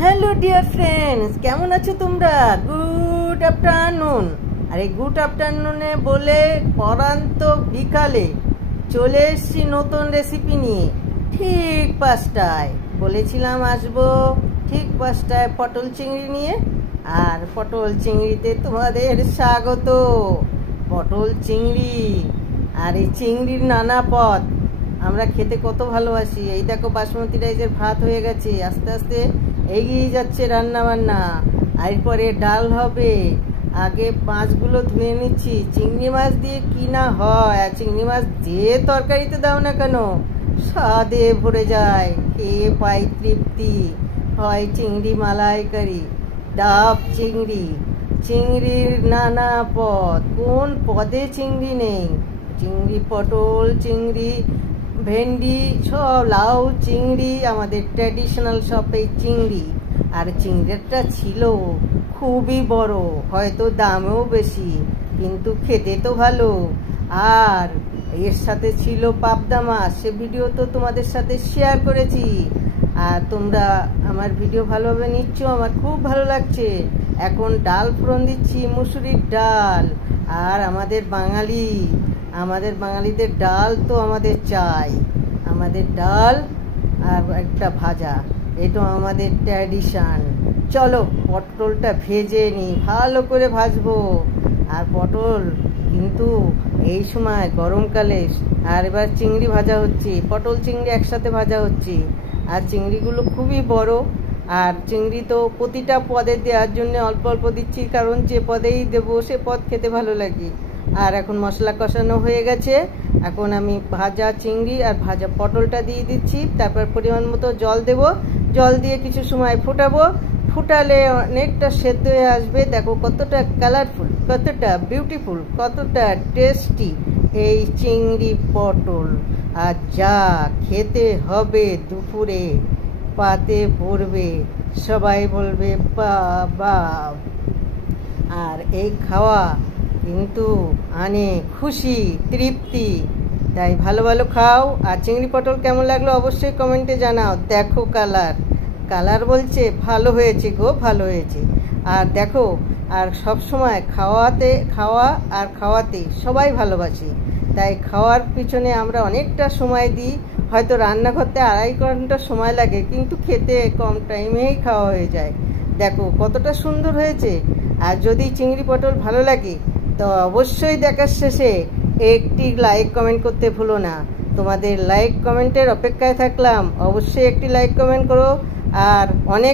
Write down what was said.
Hello dear friends, কেমন আছো তোমরা? Good afternoon. আরে গুড আফটারনুনে বলে পরান্ত বিকালে চলে এসছি নতুন রেসিপি নিয়ে। ঠিক 5টায় বলেছিলাম আসবো, ঠিক 5টায় পটল চিংড়ি নিয়ে। আর পটল চিংড়িতে তোমাদের স্বাগত। পটল চিংড়ি আর এই চিংড়ির নানা পদ আমরা খেতে কত ভালোবাসি। এই দেখো বাসমতি রাইসের ভাত হয়ে গেছে, আস্তে আস্তে এগিয়ে যাচ্ছে রান্না বান্না। এরপরে ডাল হবে। আগে মাছগুলো ধুয়ে নিচ্ছি। চিংড়ি মাছ দিয়ে কি না হয়, আর চিংড়ি মাছ যে তরকারিতে দাও না কেন স্বাদে ভরে যায়, খেয়ে পাই তৃপ্তি। হয় চিংড়ি মালাইকারি, ডাব চিংড়ি, চিংড়ির নানা পদ, কোন পদে চিংড়ি নেই? চিংড়ি, পটল চিংড়ি, ভেন্ডি, সব লাউ চিংড়ি, আমাদের ট্র্যাডিশনাল সব এই চিংড়ি। আর চিংড়িটা ছিল খুবই বড়, হয়তো দামেও বেশি, কিন্তু খেতে তো ভালো। আর এর সাথে ছিল পাবদা মাছ, সে ভিডিও তো তোমাদের সাথে শেয়ার করেছি। আর তোমরা আমার ভিডিও ভালোভাবে নিচ্ছ, আমার খুব ভালো লাগছে। এখন ডাল ফোড়ন দিচ্ছি, মুসুরির ডাল। আর আমাদের বাঙালিদের ডাল তো আমাদের চাই। আমাদের ডাল আর একটা ভাজা, এটা আমাদের ট্র্যাডিশন। চলো পটলটা ভেজে নিই, ভালো করে ভাজবো। আর পটল কিন্তু এই সময় গরমকালে। আর এবার চিংড়ি ভাজা হচ্ছে, পটল চিংড়ি একসাথে ভাজা হচ্ছে। আর চিংড়িগুলো খুবই বড়। আর চিংড়ি তো প্রতিটা পদে দেওয়ার জন্য অল্প অল্প দিচ্ছি, কারণ যে পদেই দেবো সে পদ খেতে ভালো লাগে। আর এখন মশলা কষানো হয়ে গেছে, এখন আমি ভাজা চিংড়ি আর ভাজা পটলটা দিয়ে দিচ্ছি। তারপর পরিমাণ মতো জল দেব, জল দিয়ে কিছু সময় ফোটাবো। ফুটালে অনেকটা সেদ্ধ হয়ে আসবে। দেখো কতটা কালারফুল, কতটা বিউটিফুল, কতটা টেস্টি এই চিংড়ি পটল। আর যা খেতে হবে দুপুরে, পাতে পড়বে, সবাই বলবে বাবা। আর এই খাওয়া কিন্তু আনে খুশি, তৃপ্তি। তাই ভালো ভালো খাও। আর চিংড়ি পটল কেমন লাগলো অবশ্যই কমেন্টে জানাও। দেখো কালার বলছে ভালো হয়েছে গো, ভালো হয়েছে। আর দেখো, আর সব সময় খাওয়াতে সবাই ভালোবাসি। তাই খাওয়ার পিছনে আমরা অনেকটা সময় দিই। হয়তো রান্নাঘরতে 2.5 ঘন্টা সময় লাগে, কিন্তু খেতে কম টাইমেই খাওয়া হয়ে যায়। দেখো কতটা সুন্দর হয়েছে। আর যদি চিংড়ি পটল ভালো লাগে তো অবশ্যই দেখার শেষে একটি লাইক কমেন্ট করতে ভুলো না। তোমাদের লাইক কমেন্টের অপেক্ষায় থাকলাম। অবশ্যই একটি লাইক কমেন্ট করো। আর অনেক